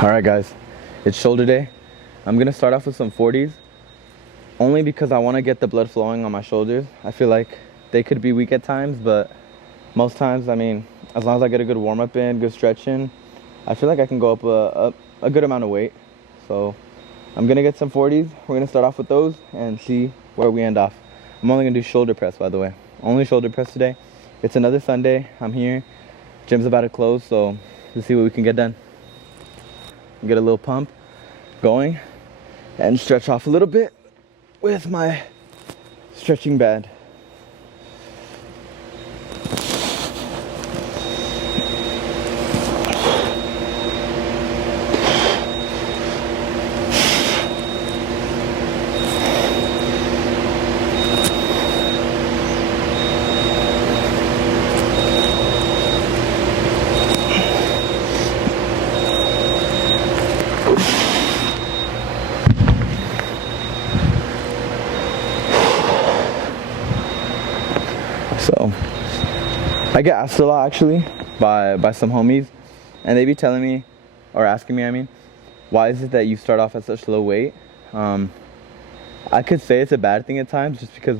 All right, guys, it's shoulder day. I'm gonna start off with some 40s, only because I want to get the blood flowing on my shoulders. I feel like they could be weak at times, but most times, I mean, as long as I get a good warm-up in, good stretching, I feel like I can go up a good amount of weight. So I'm gonna get some 40s. We're gonna start off with those and see where we end off. I'm only gonna do shoulder press, by the way. Only shoulder press today. It's another Sunday. I'm here. Gym's about to close, so let's see what we can get done. Get a little pump going and stretch off a little bit with my stretching band. So I get asked a lot actually by some homies, and they be telling me, or asking me, I mean, why is it that you start off at such low weight? I could say it's a bad thing at times, just because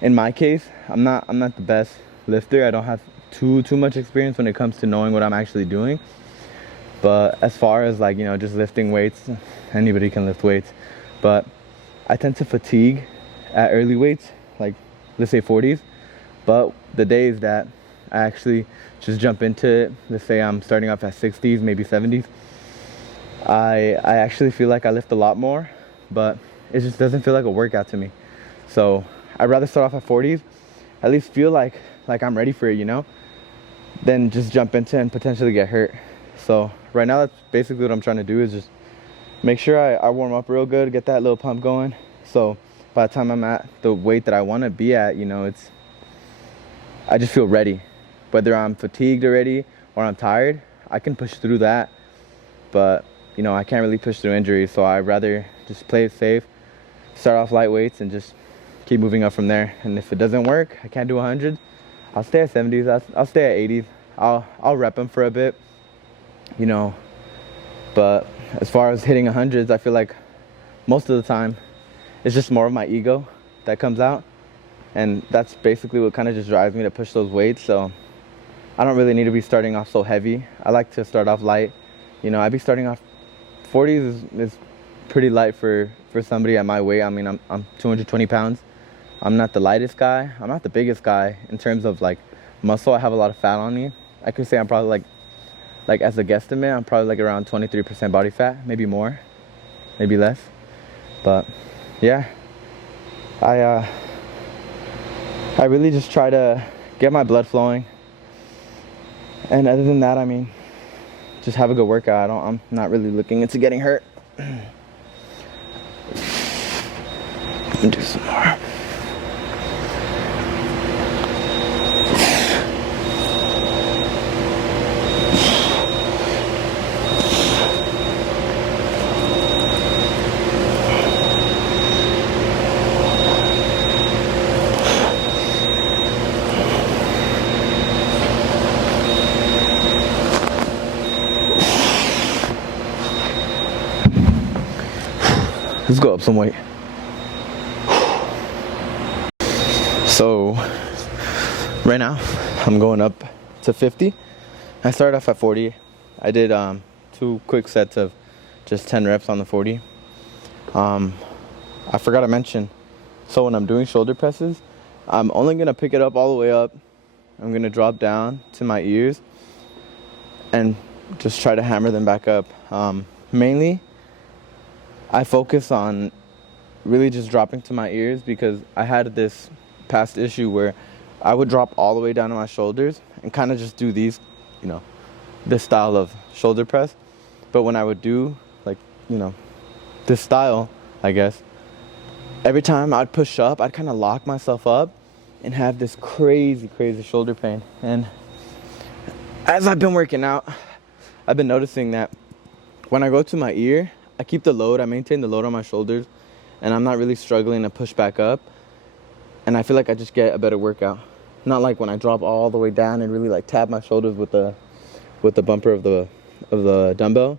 in my case, I'm not the best lifter. I don't have too much experience when it comes to knowing what I'm actually doing. But as far as, like, you know, just lifting weights, anybody can lift weights. But I tend to fatigue at early weights, like let's say 40s. But the days that I actually just jump into it, let's say I'm starting off at 60s, maybe 70s, I actually feel like I lift a lot more, but it just doesn't feel like a workout to me. So I'd rather start off at 40s, at least feel like I'm ready for it, you know, than just jump into it and potentially get hurt. So right now, that's basically what I'm trying to do, is just make sure I warm up real good, get that little pump going. So by the time I'm at the weight that I want to be at, you know, I just feel ready. Whether I'm fatigued already or I'm tired, I can push through that. But, you know, I can't really push through injuries, so I'd rather just play it safe, start off light weights, and just keep moving up from there. And if it doesn't work, I can't do 100s, I'll stay at 70s, I'll stay at 80s. I'll rep them for a bit, you know. But as far as hitting 100s, I feel like most of the time it's just more of my ego that comes out. And that's basically what kind of just drives me to push those weights. So I don't really need to be starting off so heavy. I like to start off light. You know, I'd be starting off 40s is pretty light for somebody at my weight. I mean, I'm 220 pounds. I'm not the lightest guy. I'm not the biggest guy in terms of like muscle. I have a lot of fat on me. I could say I'm probably like as a guesstimate, I'm probably like around 23% body fat, maybe more, maybe less. But yeah, I really just try to get my blood flowing, and other than that, I mean, just have a good workout. I'm not really looking into getting hurt. Let me do some more. Let's go up some weight. So right now I'm going up to 50. I started off at 40. I did 2 quick sets of just 10 reps on the 40. I forgot to mention, so when I'm doing shoulder presses, I'm only gonna pick it up all the way up. I'm gonna drop down to my ears and just try to hammer them back up. Mainly I focus on really just dropping to my ears, because I had this past issue where I would drop all the way down to my shoulders and kind of just do these, you know, this style of shoulder press. But when I would do, like, you know, this style, I guess, every time I'd push up, I'd kind of lock myself up and have this crazy shoulder pain. And as I've been working out, I've been noticing that when I go to my ear, I keep the load, I maintain the load on my shoulders, and I'm not really struggling to push back up. And I feel like I just get a better workout. Not like when I drop all the way down and really like tap my shoulders with the bumper of the dumbbell.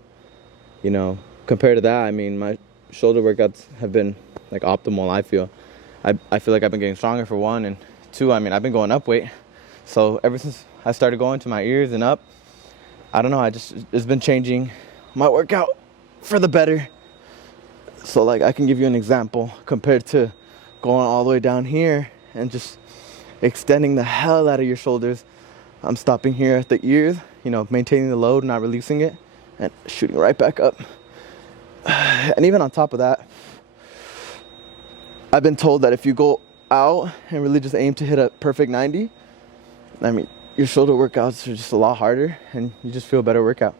You know, compared to that, I mean, my shoulder workouts have been like optimal. I feel like I've been getting stronger for one, and two, I mean, I've been going up weight. So ever since I started going to my ears and up, I don't know, it's been changing my workout for the better. So like, I can give you an example compared to going all the way down here and just extending the hell out of your shoulders. I'm stopping here at the ears, you know, maintaining the load, not releasing it, and shooting right back up. And even on top of that, I've been told that if you go out and really just aim to hit a perfect 90, I mean, your shoulder workouts are just a lot harder and you just feel a better workout.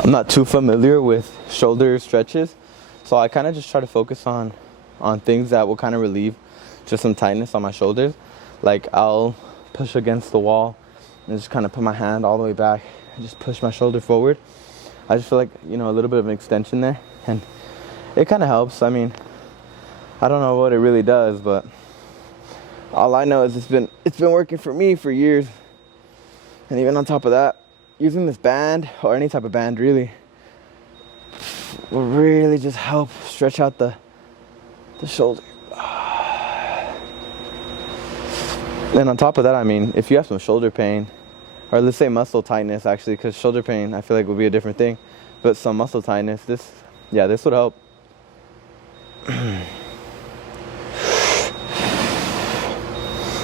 I'm not too familiar with shoulder stretches, so I kind of just try to focus on things that will kind of relieve just some tightness on my shoulders. Like, I'll push against the wall and just kind of put my hand all the way back and just push my shoulder forward. I just feel like, you know, a little bit of an extension there, and it kind of helps. I mean, I don't know what it really does, but all I know is it's been working for me for years. And even on top of that, using this band, or any type of band really, will really just help stretch out the shoulder. And on top of that, I mean, if you have some shoulder pain, or let's say muscle tightness actually, because shoulder pain I feel like would be a different thing, but some muscle tightness, this would help.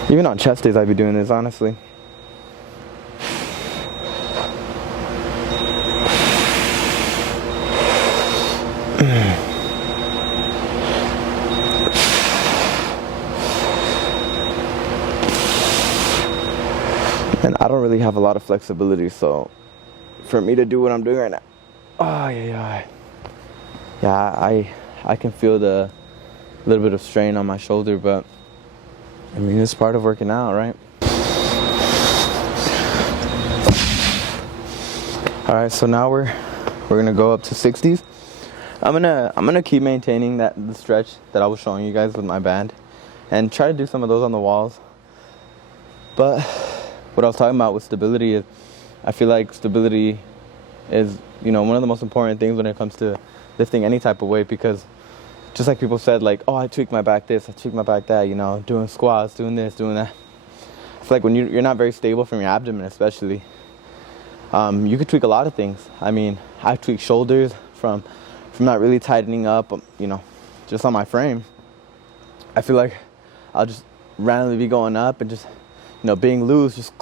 Even on chest days I'd be doing this, honestly. And I don't really have a lot of flexibility, so for me to do what I'm doing right now, I can feel the little bit of strain on my shoulder, but I mean, it's part of working out, right? All right, so now we're gonna go up to 60s. I'm gonna keep maintaining the stretch that I was showing you guys with my band, and try to do some of those on the walls. But what I was talking about with stability is, I feel like stability is, you know, one of the most important things when it comes to lifting any type of weight, because just like people said, like, oh, I tweaked my back this, I tweaked my back that, you know, doing squats, doing this, doing that. I feel like when you're not very stable from your abdomen especially, you could tweak a lot of things. I mean, I've tweaked shoulders from not really tightening up, you know, just on my frame. I feel like I'll just randomly be going up and just, you know, being loose, just,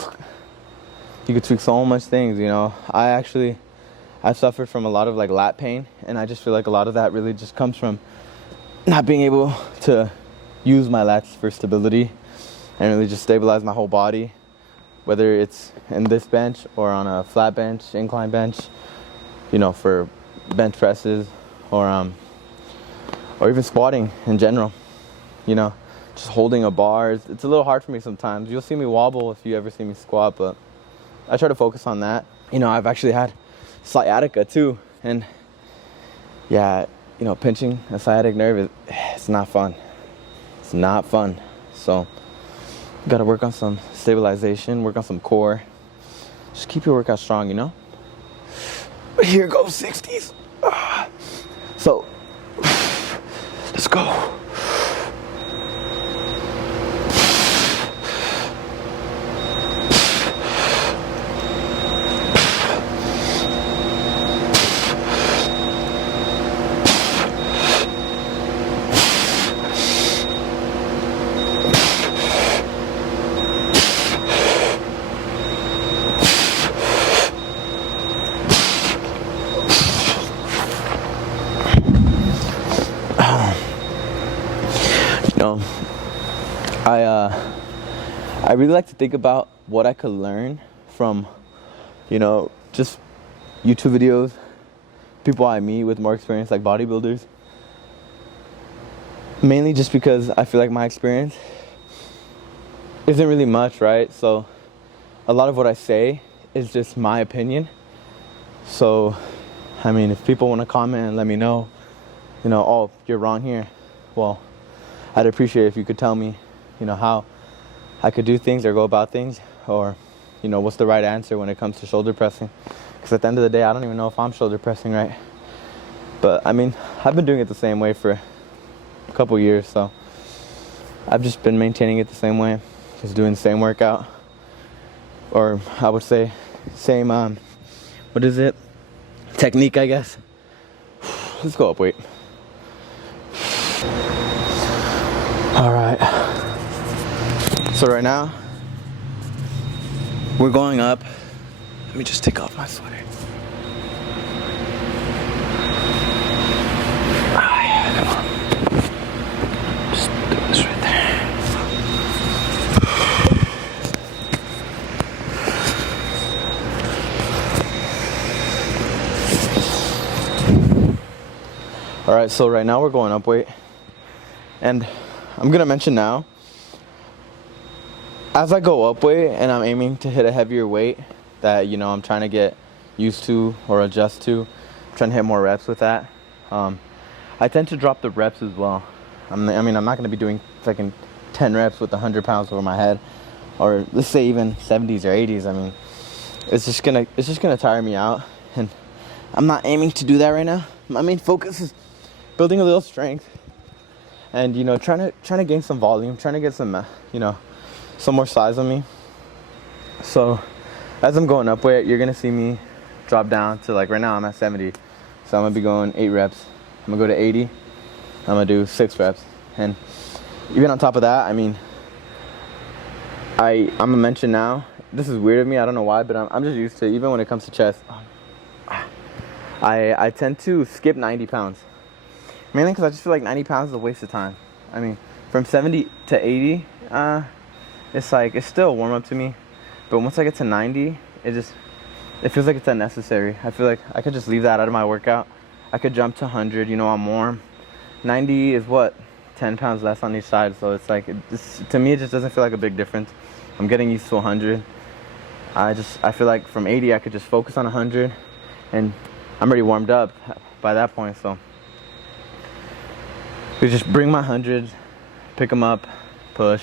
you could tweak so much things, you know. I suffered from a lot of like lat pain, and I just feel like a lot of that really just comes from not being able to use my lats for stability and really just stabilize my whole body, whether it's in this bench or on a flat bench, incline bench, you know, for bench presses, or even squatting in general, you know. Just holding a bar, it's a little hard for me sometimes. You'll see me wobble if you ever see me squat, but I try to focus on that. You know, I've actually had sciatica too, and yeah, you know, pinching a sciatic nerve, it's not fun. It's not fun. So, gotta work on some stabilization, work on some core. Just keep your workout strong, you know? Here goes 60s. So, let's go. I really like to think about what I could learn from, you know, just YouTube videos, people I meet with more experience, like bodybuilders. Mainly just because I feel like my experience isn't really much, right? So a lot of what I say is just my opinion. So, I mean, if people want to comment and let me know, oh, you're wrong here, well, I'd appreciate it if you could tell me, how I could do things or go about things, or, what's the right answer when it comes to shoulder pressing. Because at the end of the day, I don't even know if I'm shoulder pressing right. But, I mean, I've been doing it the same way for a couple years, so I've just been maintaining it the same way, just doing the same workout, or I would say same, what is it, technique, I guess. Let's go up weight. All right, so right now we're going up. Let me just take off my sweater. Come on, just do this right there. All right, so right now we're going up weight, and I'm gonna mention now, as I go up weight and I'm aiming to hit a heavier weight that I'm trying to get used to or adjust to, I'm trying to hit more reps with that. I tend to drop the reps as well. I'm not gonna be doing fucking 10 reps with 100 pounds over my head, or let's say even 70s or 80s. I mean, it's just gonna tire me out, and I'm not aiming to do that right now. My main focus is building a little strength, and trying to gain some volume, trying to get some some more size on me. So as I'm going up weight, you're gonna see me drop down to, like, right now I'm at 70, so I'm gonna be going 8 reps. I'm gonna go to 80. I'm gonna do 6 reps, and even on top of that, I mean, I'm gonna mention now, this is weird of me, I don't know why, but I'm just used to, even when it comes to chest, I tend to skip 90 pounds. Mainly because I just feel like 90 pounds is a waste of time. I mean, from 70 to 80, it's still a warm up to me. But once I get to 90, it feels like it's unnecessary. I feel like I could just leave that out of my workout. I could jump to 100, I'm warm. 90 is what? 10 pounds less on each side. So it's like, to me, it just doesn't feel like a big difference. I'm getting used to 100. I feel like from 80, I could just focus on 100. And I'm already warmed up by that point, so we just bring my 100, pick them up, push,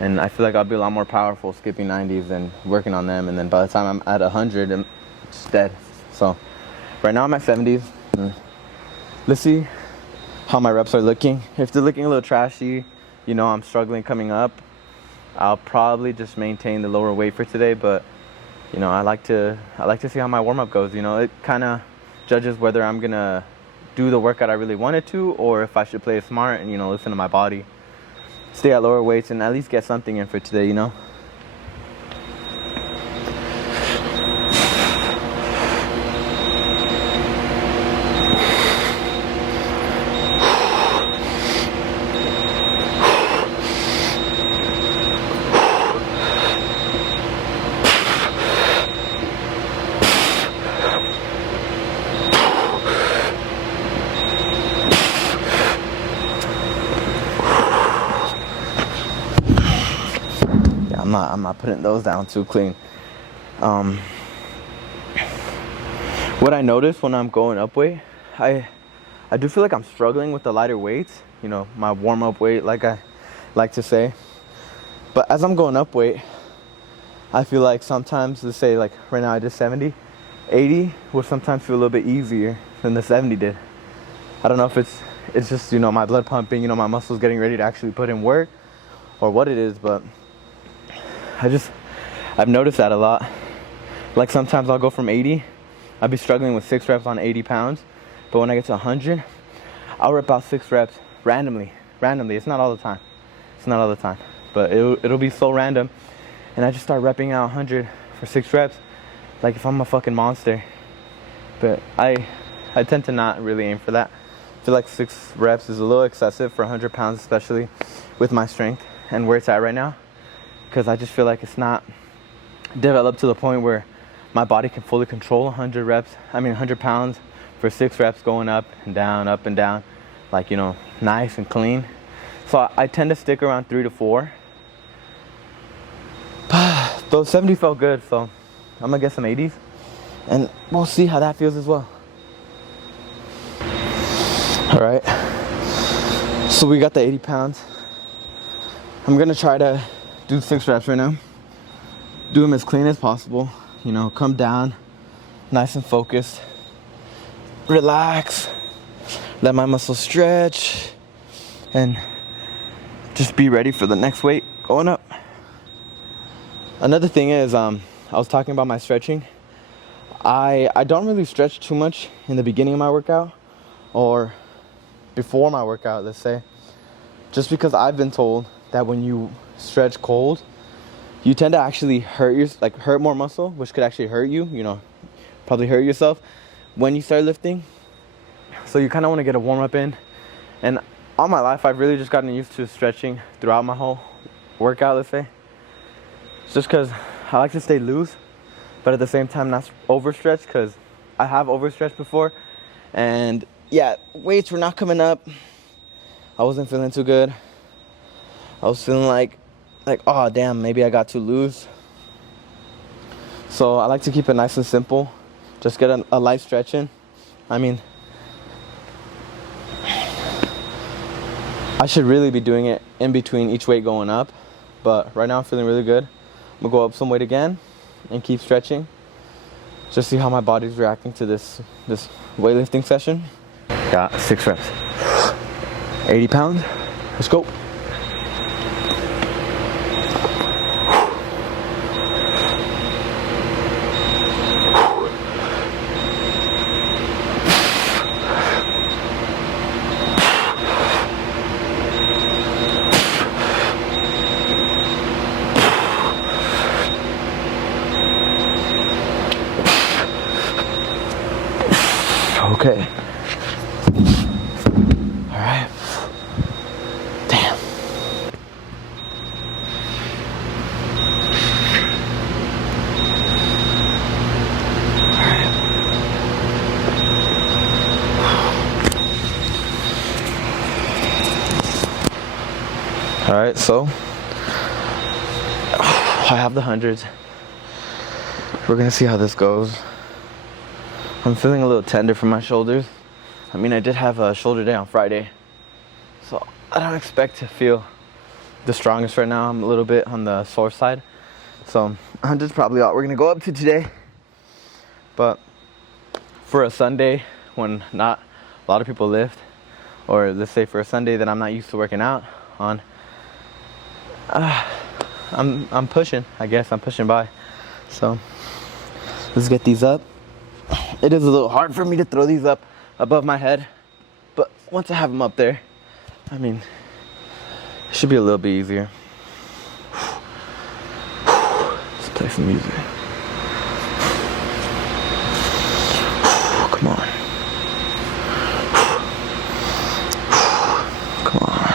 and I feel like I'll be a lot more powerful skipping 90s and working on them. And then by the time I'm at 100, I'm just dead. So right now I'm at 70s. Let's see how my reps are looking. If they're looking a little trashy, I'm struggling coming up, I'll probably just maintain the lower weight for today. But I like to see how my warm-up goes. It kind of judges whether I'm gonna do the workout I really wanted to, or if I should play it smart and listen to my body, stay at lower weights, and at least get something in for today. I'm not putting those down too clean. What I notice when I'm going up weight, I do feel like I'm struggling with the lighter weights, my warm-up weight, like I like to say. But as I'm going up weight, I feel like sometimes, let's say, like right now I did 70, 80 will sometimes feel a little bit easier than the 70 did. I don't know if it's just, my blood pumping, my muscles getting ready to actually put in work, or what it is, but I've noticed that a lot. Like sometimes I'll go from 80, I'll be struggling with 6 reps on 80 pounds, but when I get to 100, I'll rep out 6 reps randomly. It's not all the time, but it'll be so random, and I just start repping out 100 for 6 reps, like if I'm a fucking monster. But I tend to not really aim for that. I feel like 6 reps is a little excessive for 100 pounds, especially with my strength and where it's at right now, because I just feel like it's not developed to the point where my body can fully control 100 pounds for 6 reps going up and down, like, nice and clean. So I tend to stick around 3 to 4. Those 70 felt good, so I'm gonna get some 80s, and we'll see how that feels as well. All right, so we got the 80 pounds. I'm gonna try to do 6 reps right now. Do them as clean as possible. You know, come down, nice and focused. Relax, let my muscles stretch, and just be ready for the next weight going up. Another thing is, I was talking about my stretching. I don't really stretch too much in the beginning of my workout or before my workout, let's say, just because I've been told that when you stretch cold, you tend to actually hurt more muscle, which could actually hurt you, you know, probably hurt yourself when you start lifting. So you kind of want to get a warm up in. And all my life, I've really just gotten used to stretching throughout my whole workout, let's say. It's just because I like to stay loose, but at the same time not overstretched, because I have overstretched before. And yeah, weights were not coming up. I wasn't feeling too good. I was feeling like, oh damn, maybe I got too loose. So I like to keep it nice and simple. Just get a light stretch in. I mean, I should really be doing it in between each weight going up, but right now I'm feeling really good. I'm gonna go up some weight again and keep stretching. Just see how my body's reacting to this weightlifting session. Got 6 reps. 80 pounds. Let's go. Okay. All right. Damn. All right, so I have the hundreds. We're gonna see how this goes. I'm feeling a little tender from my shoulders. I mean, I did have a shoulder day on Friday, so I don't expect to feel the strongest right now. I'm a little bit on the sore side, so 100's probably all we're gonna go up to today. But for a Sunday when not a lot of people lift, or let's say for a Sunday that I'm not used to working out on, I'm pushing. I guess I'm pushing by. So let's get these up. It is a little hard for me to throw these up above my head, but once I have them up there, I mean, it should be a little bit easier. Let's play some music. Come on. Come on.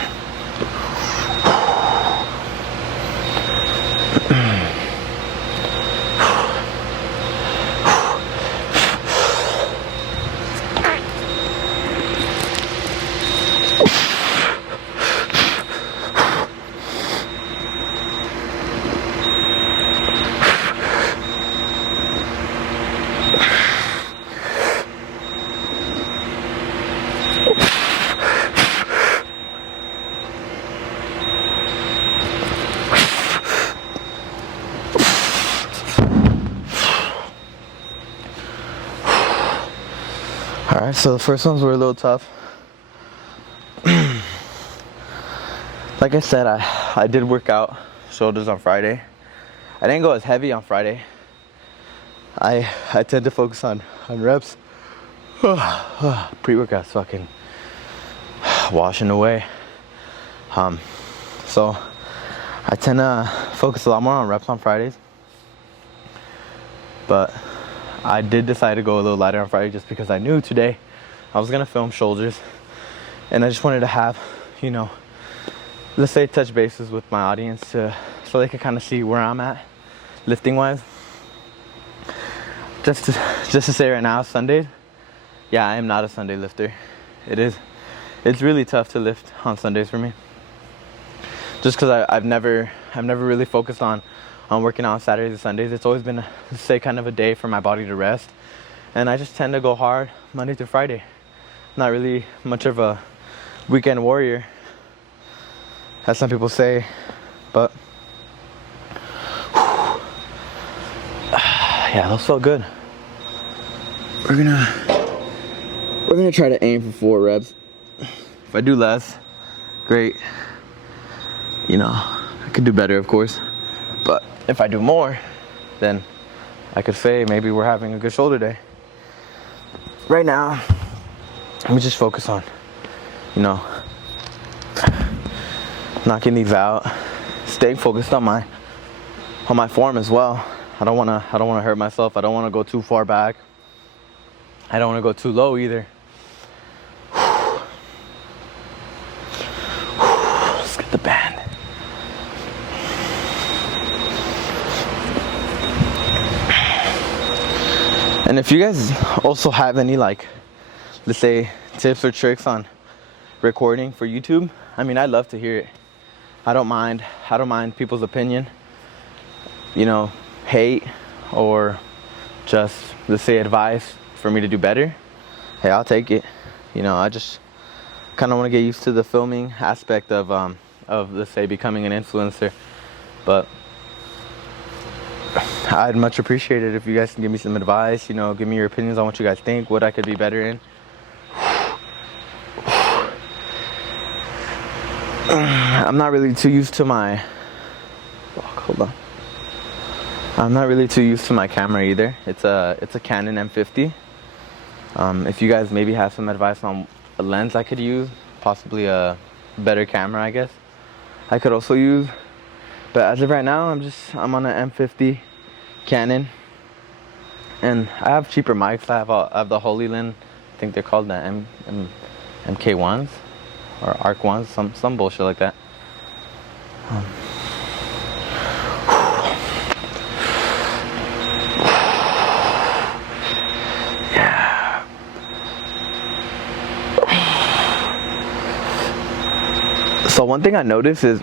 Alright, so the first ones were a little tough. Like I said, I did work out shoulders on Friday. I didn't go as heavy on Friday. I tend to focus on reps. Pre-workout's fucking washing away. So I tend to focus a lot more on reps on Fridays. But I did decide to go a little lighter on Friday just because I knew today I was gonna film shoulders, and I just wanted to have, you know, let's say touch bases with my audience so they could kind of see where I'm at lifting wise. Just to say right now, Sundays, yeah, I am not a Sunday lifter. It's really tough to lift on Sundays for me, just because I've never really focused on working out on Saturdays and Sundays. It's always been, say, kind of a day for my body to rest. And I just tend to go hard Monday through Friday. Not really much of a weekend warrior, as some people say, but yeah, those felt good. We're gonna try to aim for 4 reps. If I do less, great. You know, I could do better, of course. But if I do more, then I could say maybe we're having a good shoulder day. Right now, let me just focus on, you know, knocking these out, staying focused on my form as well. I don't wanna hurt myself. I don't wanna go too far back. I don't wanna go too low either. Let's get the band. And if you guys also have any, like, let's say, tips or tricks on recording for YouTube, I mean, I'd love to hear it. I don't mind people's opinion, you know, hate or just, let's say, advice for me to do better. Hey, I'll take it. You know, I just kind of want to get used to the filming aspect of let's say, becoming an influencer. But I'd much appreciate it if you guys can give me some advice, you know, give me your opinions on what you guys think, what I could be better in. I'm not really too used to my, hold on. I'm not really too used to my camera either. It's a Canon M50. If you guys maybe have some advice on a lens I could use, possibly a better camera, I guess, I could also use. But as of right now, I'm on an M50 Canon, and I have cheaper mics. I have the HoloLens. I think they're called the MK1s or Arc ones, some bullshit like that. Yeah. So one thing I noticed is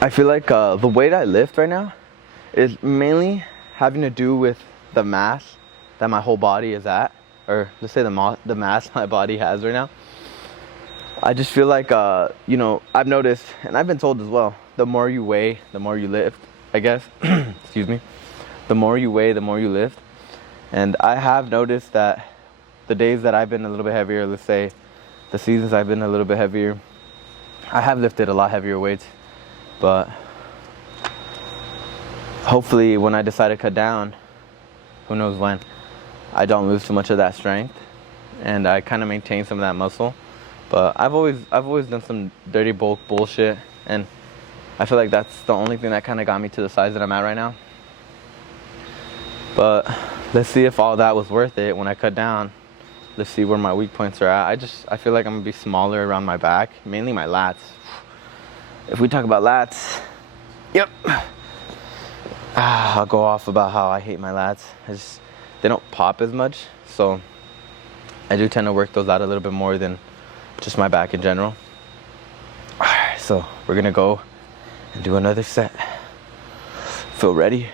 I feel like the weight I lift right now is mainly having to do with the mass that my whole body is at, or let's say the mass my body has right now. I just feel like, you know, I've noticed, and I've been told as well, the more you weigh, the more you lift, I guess. Excuse me. The more you weigh, the more you lift. And I have noticed that the days that I've been a little bit heavier, let's say the seasons I've been a little bit heavier, I have lifted a lot heavier weights. But hopefully when I decide to cut down, who knows when, I don't lose too much of that strength and I kind of maintain some of that muscle. But I've always done some dirty bulk bullshit, and I feel like that's the only thing that kind of got me to the size that I'm at right now. But let's see if all that was worth it when I cut down. Let's see where my weak points are at. I feel like I'm gonna be smaller around my back, mainly my lats. If we talk about lats, yep. I'll go off about how I hate my lats. They don't pop as much, so I do tend to work those out a little bit more than just my back in general. Alright, so we're gonna go and do another set. Feel ready?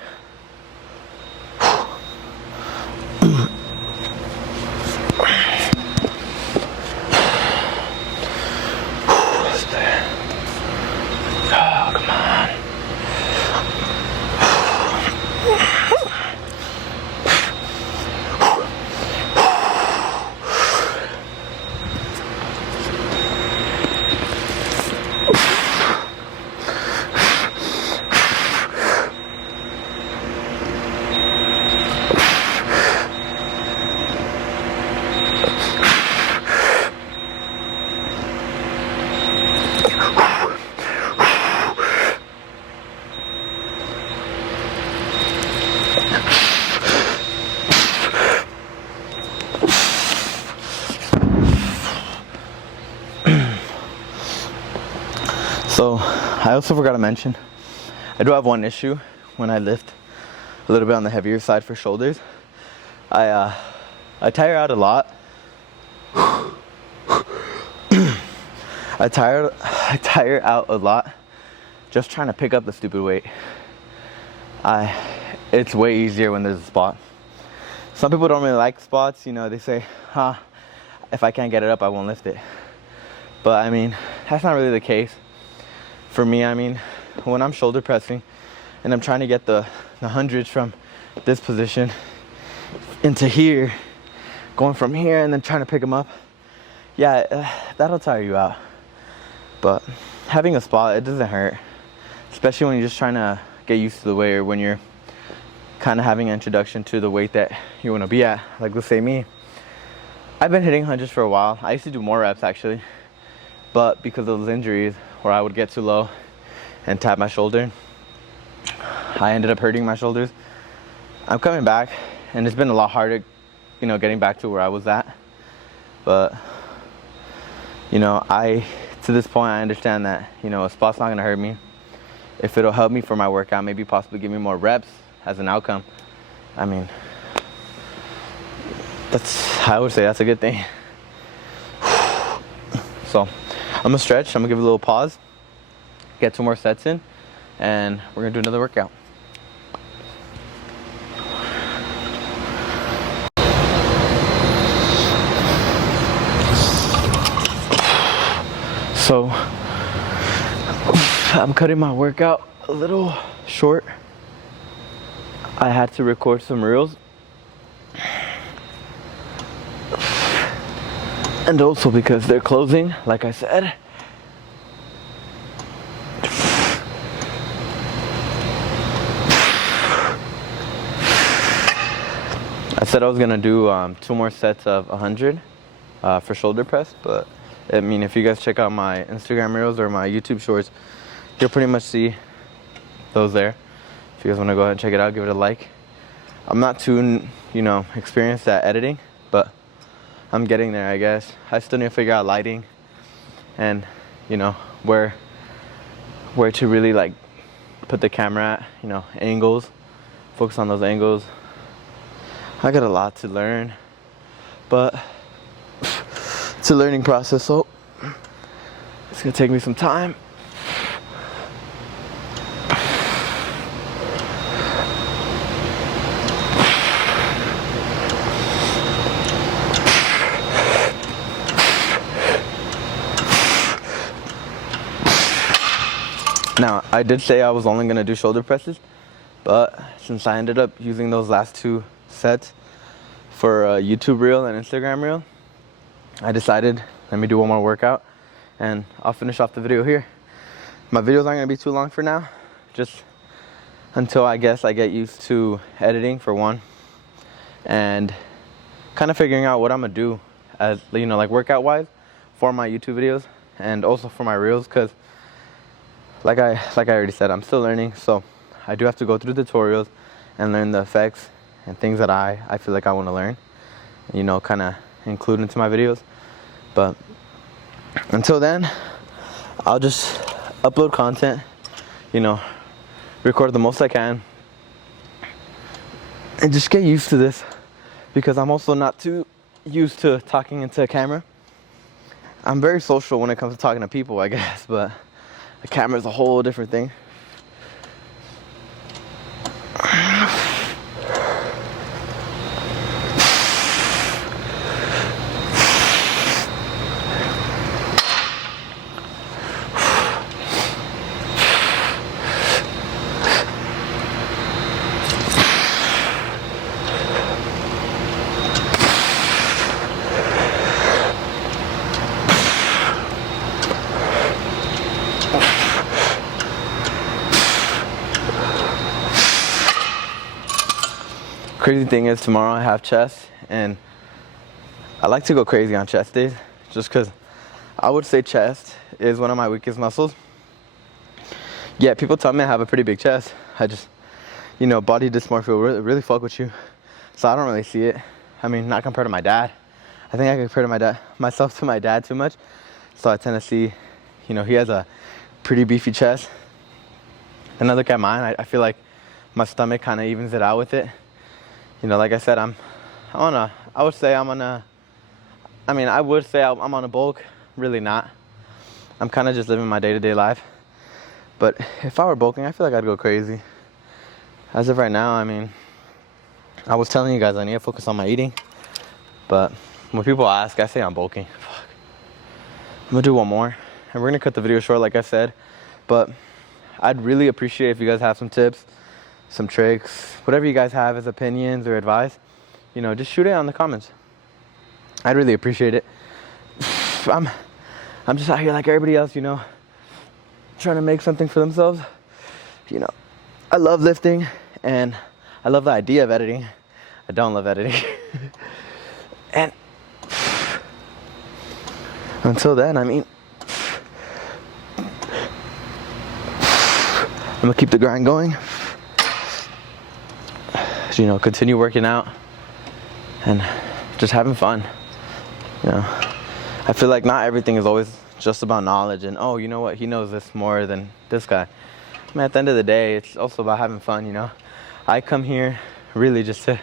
So I also forgot to mention, I do have one issue when I lift a little bit on the heavier side for shoulders. I tire out a lot. I tire out a lot just trying to pick up the stupid weight. it's way easier when there's a spot. Some people don't really like spots, you know, they say, if I can't get it up, I won't lift it. But I mean, that's not really the case. For me, I mean, when I'm shoulder pressing and I'm trying to get the hundreds from this position into here, going from here and then trying to pick them up, yeah, that'll tire you out. But having a spot, it doesn't hurt, especially when you're just trying to get used to the weight, or when you're kind of having an introduction to the weight that you want to be at. Like, let's say me, I've been hitting hundreds for a while. I used to do more reps actually, but because of those injuries where I would get too low and tap my shoulder, I ended up hurting my shoulders. I'm coming back, and it's been a lot harder, you know, getting back to where I was at. But, you know, to this point, I understand that, you know, a spot's not gonna hurt me. If it'll help me for my workout, maybe possibly give me more reps as an outcome, I mean, I would say that's a good thing. So I'm gonna stretch, I'm gonna give it a little pause, get 2 more sets in, and we're gonna do another workout. So I'm cutting my workout a little short. I had to record some reels, and also because they're closing, like I said. I said I was gonna do 2 more sets of 100 for shoulder press, but I mean, if you guys check out my Instagram reels or my YouTube shorts, you'll pretty much see those there. If you guys want to go ahead and check it out, give it a like. I'm not too, you know, experienced at editing, but I'm getting there, I guess. I still need to figure out lighting and, you know, where to really like put the camera at, you know, angles, focus on those angles. I got a lot to learn, but it's a learning process, so it's gonna take me some time. Now, I did say I was only gonna do shoulder presses, but since I ended up using those last 2 sets for a YouTube reel and Instagram reel, I decided, let me do 1 more workout and I'll finish off the video here. My videos aren't gonna be too long for now, just until I guess I get used to editing for one, and kind of figuring out what I'm gonna do as, you know, like workout wise for my YouTube videos and also for my reels, because like I already said, I'm still learning, so I do have to go through tutorials and learn the effects and things that I feel like I want to learn, you know, kind of include into my videos. But until then, I'll just upload content, you know, record the most I can, and just get used to this, because I'm also not too used to talking into a camera. I'm very social when it comes to talking to people, I guess, but the camera is a whole different thing. Crazy thing is, tomorrow I have chest, and I like to go crazy on chest days, just because I would say chest is one of my weakest muscles. Yeah, people tell me I have a pretty big chest. I just, you know, body dysmorphia really fuck with you, so I don't really see it. I mean, not compared to my dad. I think I compare myself to my dad too much, so I tend to see, you know, he has a pretty beefy chest. And I look at mine, I feel like my stomach kind of evens it out with it. You know, like I said, I would say I'm on a bulk, really not. I'm kind of just living my day-to-day life. But if I were bulking, I feel like I'd go crazy. as of right now, I mean, I was telling you guys I need to focus on my eating, but when people ask, I say I'm bulking. Fuck. I'm gonna do one more, and we're gonna cut the video short, like I said, but I'd really appreciate if you guys have some tips, some tricks, whatever you guys have as opinions or advice, you know, just shoot it on the comments. I'd really appreciate it. I'm just out here like everybody else, you know, trying to make something for themselves. You know, I love lifting and I love the idea of editing. I don't love editing. And until then, I mean, I'm gonna keep the grind going. You know, continue working out and just having fun. You know, I feel like not everything is always just about knowledge and, oh, you know what, he knows this more than this guy. I mean, at the end of the day, it's also about having fun, you know. I come here really just to,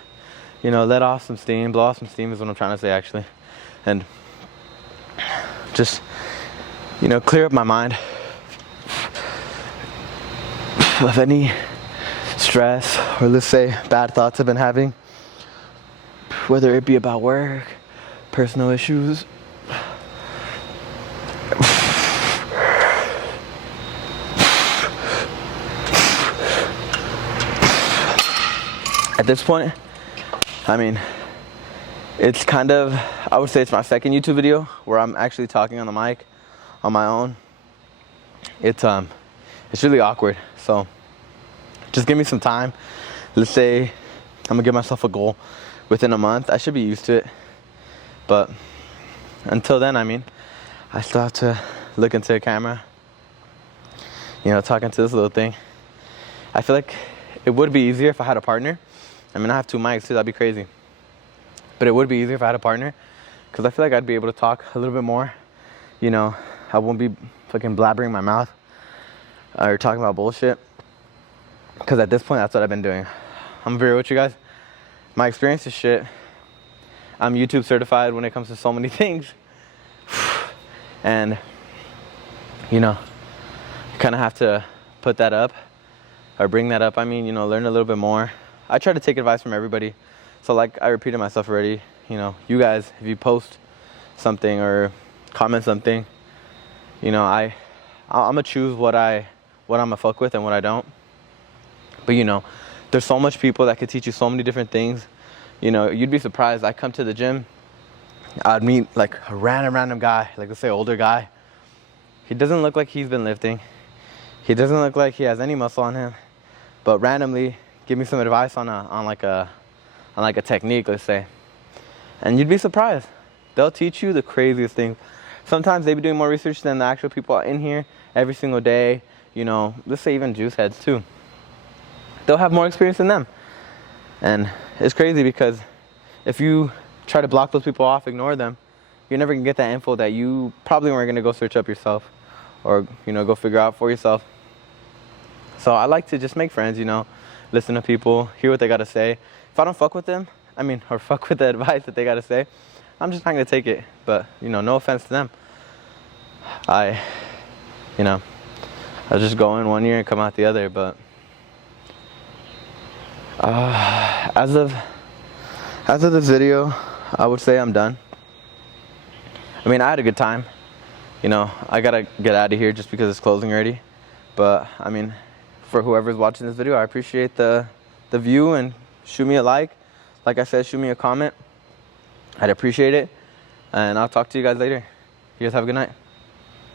you know, let off some steam, blow off some steam is what I'm trying to say, actually. And just, you know, clear up my mind of any stress or, let's say, bad thoughts I've been having, whether it be about work, personal issues. At this point, I mean, it's kind of, I would say it's my second YouTube video where I'm actually talking on the mic on my own. It's really awkward. So just give me some time. Let's say I'm gonna give myself a goal within a month. I should be used to it. But until then, I mean, I still have to look into a camera, you know, talking to this little thing. I feel like it would be easier if I had a partner. I mean, I have two mics too, that'd be crazy. But it would be easier if I had a partner, because I feel like I'd be able to talk a little bit more. You know, I won't be fucking blabbering my mouth or talking about bullshit. Because at this point, that's what I've been doing. I'm very real with you guys. My experience is shit. I'm YouTube certified when it comes to so many things. And, you know, you kind of have to put that up or bring that up. I mean, you know, learn a little bit more. I try to take advice from everybody. So like I repeated myself already, you know, you guys, if you post something or comment something, you know, I'm gonna choose what I'm gonna fuck with and what I don't. But you know, there's so much people that could teach you so many different things. You know, you'd be surprised. I come to the gym, I'd meet like a random guy, like let's say older guy. He doesn't look like he's been lifting. He doesn't look like he has any muscle on him, but randomly give me some advice on like a technique, let's say. And you'd be surprised. They'll teach you the craziest things. Sometimes they be doing more research than the actual people in here every single day. You know, let's say even juice heads too. They'll have more experience than them. And it's crazy because if you try to block those people off, ignore them, you're never gonna get that info that you probably weren't gonna go search up yourself or, you know, go figure out for yourself. So I like to just make friends, you know, listen to people, hear what they gotta say. If I don't fuck with them, or fuck with the advice that they gotta say, I'm just not gonna take it. But, you know, no offense to them. I'll just go in one year and come out the other. But as of this video, I would say I'm done. I mean, I had a good time. You know, I gotta get out of here just because it's closing already. But I mean, for whoever's watching this video, I appreciate the view, and shoot me a like. Like I said, shoot me a comment. I'd appreciate it. And I'll talk to you guys later. You guys have a good night.